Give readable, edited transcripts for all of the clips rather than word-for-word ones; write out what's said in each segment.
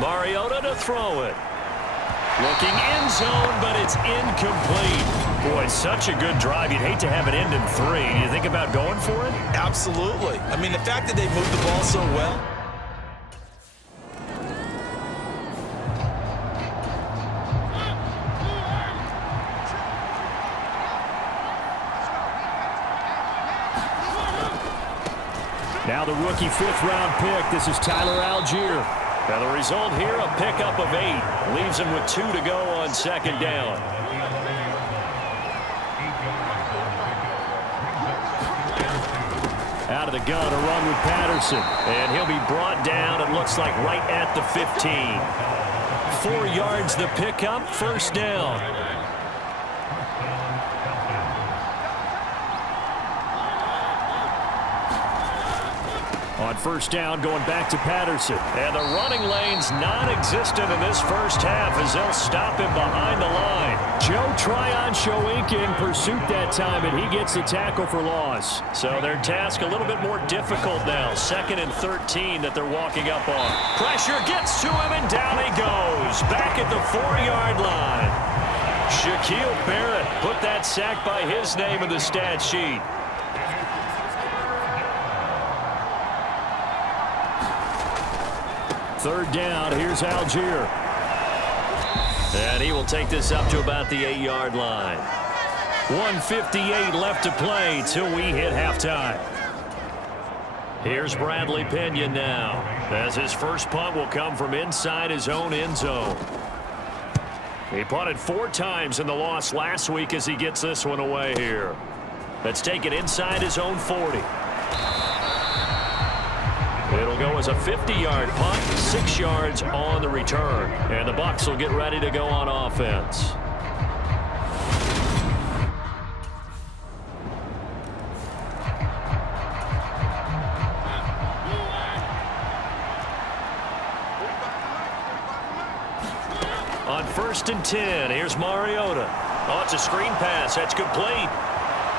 Mariota to throw it. Looking end zone, but it's incomplete. Boy, such a good drive. You'd hate to have it end in 3. Do you think about going for it? Absolutely. I mean, the fact that they moved the ball so well. Now the rookie 5th-round pick. This is Tyler Algier. Now the result here, a pickup of 8. Leaves him with 2 to go on 2nd down. Out of the gun, a run with Patterson. And he'll be brought down, it looks like, right at the 15. 4 yards the pickup, 1st down. On 1st down, going back to Patterson. And the running lane's non-existent in this 1st half as they'll stop him behind the line. Joe Tryon-Shoyinka in pursuit that time, and he gets the tackle for loss. So their task a little bit more difficult now. 2nd and 13 that they're walking up on. Pressure gets to him, and down he goes. Back at the 4-yard line. Shaquille Barrett put that sack by his name in the stat sheet. Third down, here's Algier. And he will take this up to about the 8-yard line. 1:58 left to play till we hit halftime. Here's Bradley Pinion now, as his first punt will come from inside his own end zone. He punted 4 times in the loss last week as he gets this one away here. Let's take it inside his own 40. It'll go as a 50-yard punt, 6 yards on the return. And the Bucs will get ready to go on offense. On 1st and 10, here's Mariota. Oh, it's a screen pass. That's complete.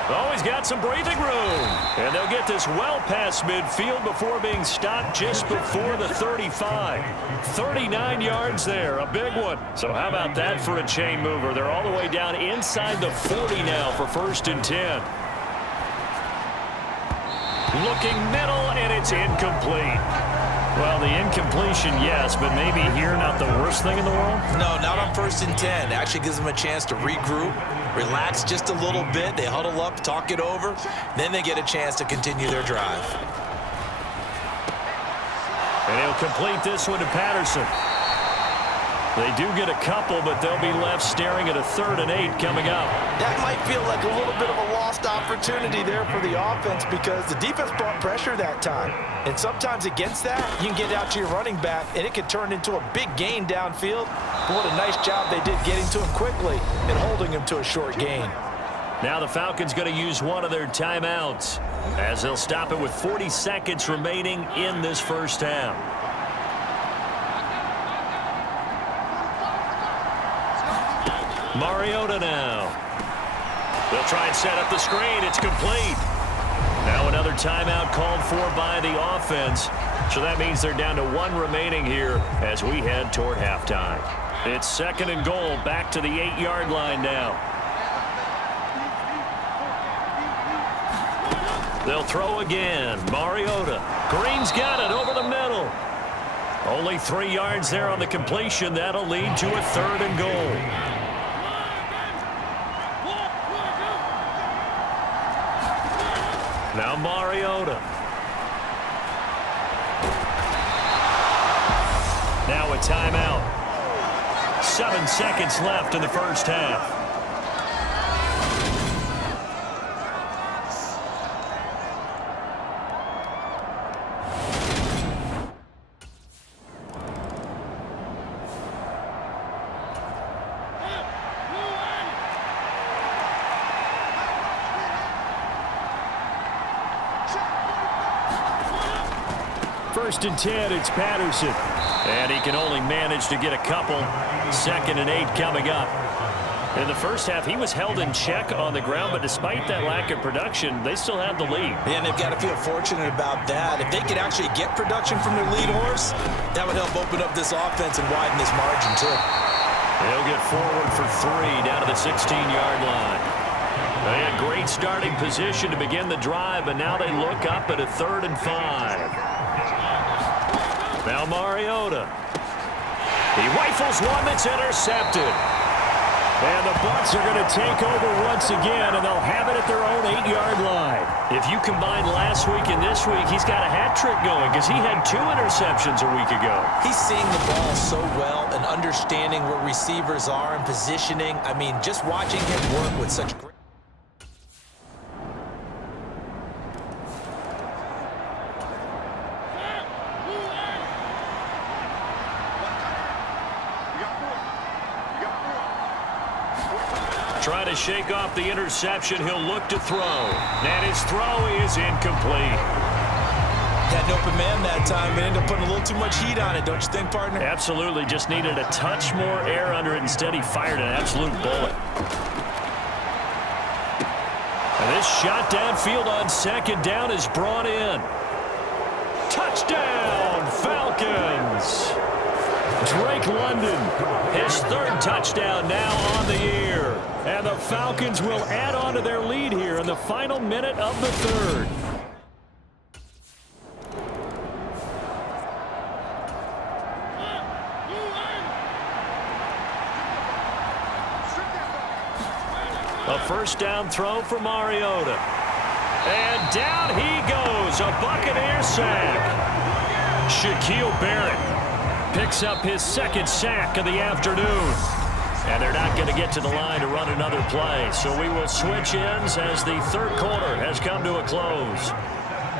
Oh, he's got some breathing room. And they'll get this well past midfield before being stopped just before the 35. 39 yards there, a big one. So how about that for a chain mover? They're all the way down inside the 40 now for 1st and 10. Looking middle, and it's incomplete. Well, the incompletion, yes, but maybe here not the worst thing in the world? No, not on 1st and 10. Actually gives them a chance to regroup, relax just a little bit. They huddle up, talk it over. Then they get a chance to continue their drive. And he'll complete this one to Patterson. They do get a couple, but they'll be left staring at a 3rd and 8 coming up. That might feel like a little bit of a lost opportunity there for the offense because the defense brought pressure that time. And sometimes against that, you can get out to your running back, and it can turn into a big gain downfield. But what a nice job they did getting to him quickly and holding him to a short gain. Now the Falcons going to use one of their timeouts as they'll stop it with 40 seconds remaining in this 1st half. Mariota now. They'll try and set up the screen. It's complete. Now another timeout called for by the offense. So that means they're down to 1 remaining here as we head toward halftime. It's 2nd and goal, back to the 8-yard line now. They'll throw again. Mariota. Green's got it over the middle. Only 3 yards there on the completion. That'll lead to a 3rd and goal. Now Mariota. Now a timeout. 7 seconds left in the 1st half. First and 10, it's Patterson. And he can only manage to get a couple. 2nd and 8 coming up. In the first half, he was held in check on the ground, but despite that lack of production, they still have the lead. Yeah, and they've got to feel fortunate about that. If they could actually get production from their lead horse, that would help open up this offense and widen this margin, too. They'll get forward for 3 down to the 16-yard line. They had great starting position to begin the drive, but now they look up at a 3rd and 5. Now Mariota. He rifles one that's intercepted. And the Bucs are going to take over once again, and they'll have it at their own 8-yard line. If you combine last week and this week, he's got a hat trick going because he had 2 interceptions a week ago. He's seeing the ball so well and understanding where receivers are and positioning. I mean, just watching him work with such great... Trying to shake off the interception. He'll look to throw. And his throw is incomplete. Had an open man that time, but ended up putting a little too much heat on it, don't you think, partner? Absolutely. Just needed a touch more air under it. Instead, he fired an absolute bullet. And this shot downfield on 2nd down is brought in. Touchdown, Falcons! Drake London, his 3rd touchdown now on the year. And the Falcons will add on to their lead here in the final minute of the 3rd. A 1st down throw for Mariota. And down he goes, a Buccaneer sack. Shaquille Barrett picks up his 2nd sack of the afternoon. And they're not going to get to the line to run another play. So we will switch ends as the 3rd quarter has come to a close.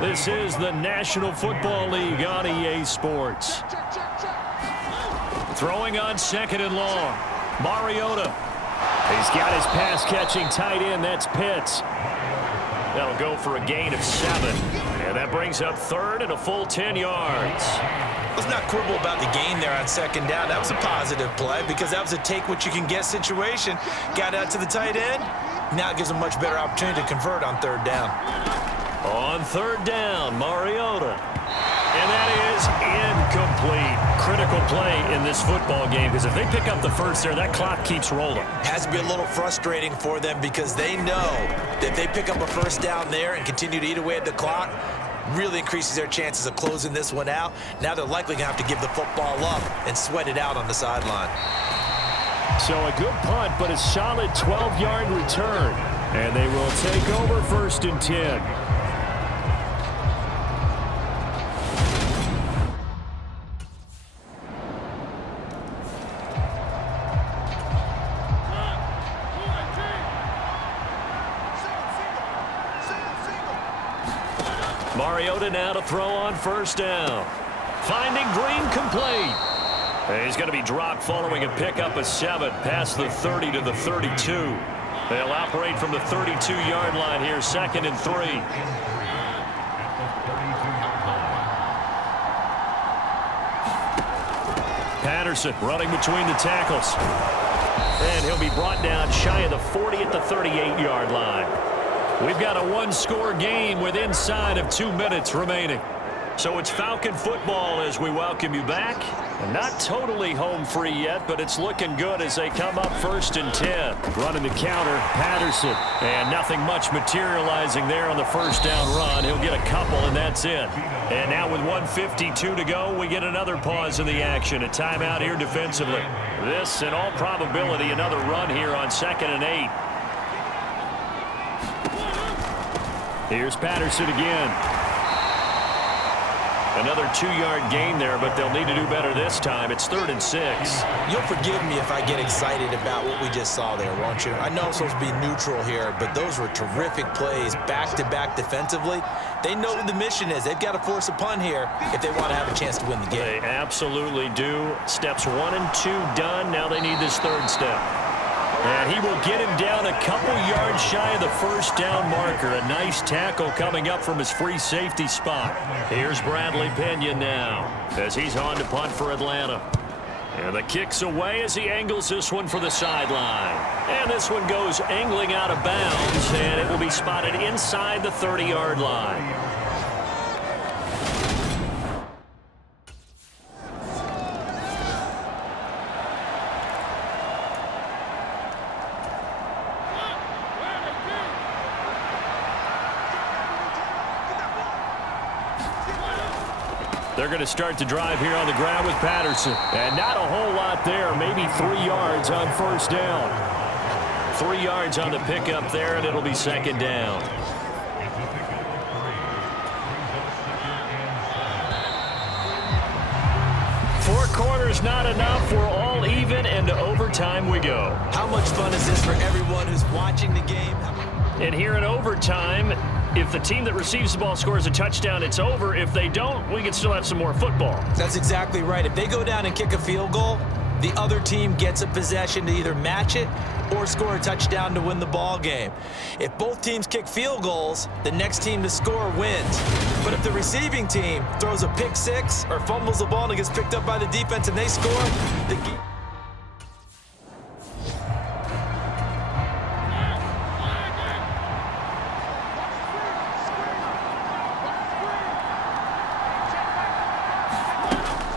This is the National Football League on EA Sports. Throwing on 2nd and long. Mariota. He's got his pass-catching tight end. That's Pitts. That'll go for a gain of 7. And that brings up 3rd and a full 10 yards. Let's not quibble about the gain there on 2nd down. That was a positive play because that was a take-what-you-can-get situation. Got out to the tight end. Now it gives them a much better opportunity to convert on 3rd down. On 3rd down, Mariota. And that is incomplete. Critical play in this football game because if they pick up the 1st there, that clock keeps rolling. Has to be a little frustrating for them because they know that if they pick up a 1st down there and continue to eat away at the clock, really increases their chances of closing this one out. Now they're likely going to have to give the football up and sweat it out on the sideline. So a good punt, but a solid 12-yard return. And they will take over 1st and 10. Mariota now to throw on 1st down. Finding Green complete. He's going to be dropped following a pickup of 7 past the 30 to the 32. They'll operate from the 32-yard line here, 2nd and 3. Patterson running between the tackles. And he'll be brought down shy of the 40 at the 38-yard line. We've got a 1-score game with inside of 2 minutes remaining. So it's Falcon football as we welcome you back. Not totally home free yet, but it's looking good as they come up 1st and 10. Running the counter, Patterson. And nothing much materializing there on the 1st down run. He'll get a couple, and that's it. And now with 1:52 to go, we get another pause in the action. A timeout here defensively. This, in all probability, another run here on 2nd and 8. Here's Patterson again. Another 2-yard gain there, but they'll need to do better this time. It's 3rd and 6. You'll forgive me if I get excited about what we just saw there, won't you? I know I'm supposed to be neutral here, but those were terrific plays back-to-back defensively. They know what the mission is. They've got to force a punt here if they want to have a chance to win the game. They absolutely do. Steps 1 and 2 done. Now they need this 3rd step. And he will get him down a couple yards shy of the 1st down marker. A nice tackle coming up from his free safety spot. Here's Bradley Pinion now as he's on to punt for Atlanta. And the kick's away as he angles this one for the sideline. And this one goes angling out of bounds, and it will be spotted inside the 30-yard line. They're going to start the drive here on the ground with Patterson. And not a whole lot there, maybe 3 yards on first down. 3 yards on the pickup there, and it'll be second down. Four quarters not enough. We're all even, and to overtime we go. How much fun is this for everyone who's watching the game? And here in overtime, if the team that receives the ball scores a touchdown, it's over. If they don't, we can still have some more football. That's exactly right. If they go down and kick a field goal, the other team gets a possession to either match it or score a touchdown to win the ball game. If both teams kick field goals, the next team to score wins. But if the receiving team throws a pick six or fumbles the ball and it gets picked up by the defense and they score, the game...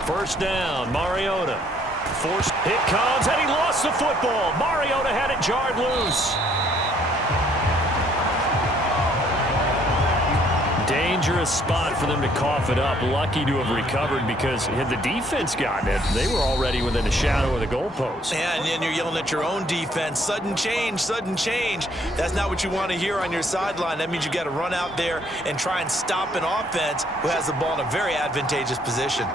First down, Mariota. Forced, it comes, and he lost the football. Mariota had it jarred loose. Dangerous spot for them to cough it up. Lucky to have recovered, because had the defense gotten it, they were already within a shadow of the goalpost. Yeah, and then you're yelling at your own defense. Sudden change, sudden change. That's not what you want to hear on your sideline. That means you got to run out there and try and stop an offense who has the ball in a very advantageous position.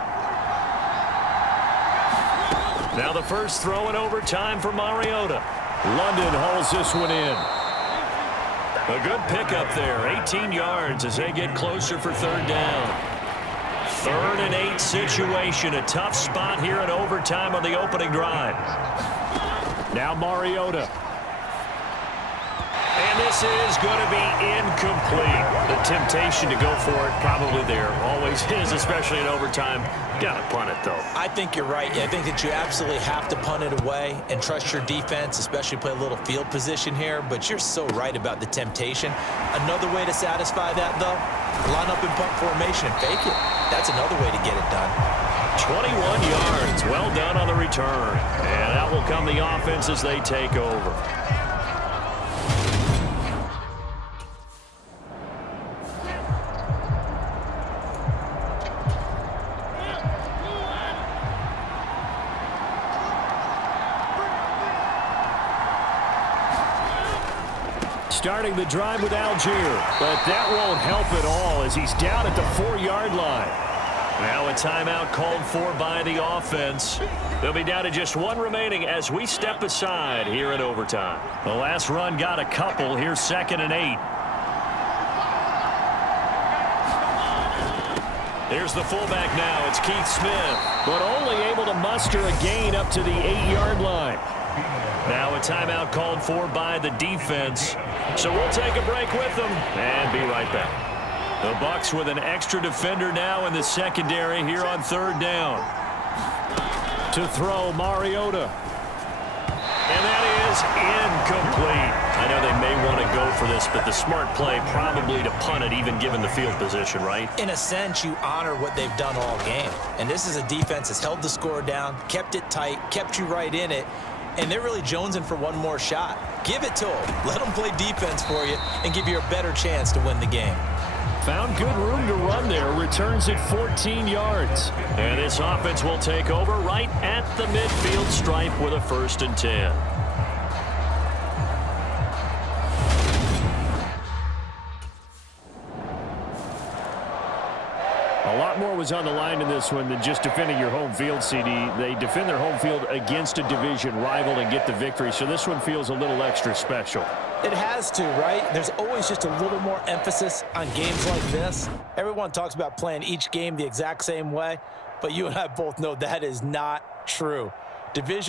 Now the first throw in overtime for Mariota. London hauls this one in. A good pickup there, 18 yards as they get closer for third down. 3rd and 8 situation, a tough spot here in overtime on the opening drive. Now Mariota. And this is going to be incomplete. The temptation to go for it probably there. Always is, especially in overtime. Got to punt it, though. I think you're right. I think that you absolutely have to punt it away and trust your defense, especially play a little field position here. But you're so right about the temptation. Another way to satisfy that, though, line up in punt formation and fake it. That's another way to get it done. 21 yards. Well done on the return. And that will come the offense as they take over. Starting the drive with Algier, but that won't help at all as he's down at the 4-yard line. Now a timeout called for by the offense. They'll be down to just one remaining as we step aside here in overtime. The last run got a couple. Here's 2nd and 8. Here's the fullback now. It's Keith Smith, but only able to muster a gain up to the 8-yard line. Now a timeout called for by the defense. So we'll take a break with them and be right back. The Bucs with an extra defender now in the secondary here on 3rd down. To throw, Mariota. And that is incomplete. I know they may want to go for this, but the smart play probably to punt it, even given the field position, right? In a sense, you honor what they've done all game. And this is a defense that's held the score down, kept it tight, kept you right in it. And they're really jonesing for one more shot. Give it to them. Let them play defense for you and give you a better chance to win the game. Found good room to run there. Returns at 14 yards. And this offense will take over right at the midfield stripe with a 1st and 10. A lot more was on the line in this one than just defending your home field, CD. They defend their home field against a division rival and get the victory, so this one feels a little extra special. It has to, right? There's always just a little more emphasis on games like this. Everyone talks about playing each game the exact same way, but you and I both know that is not true. Division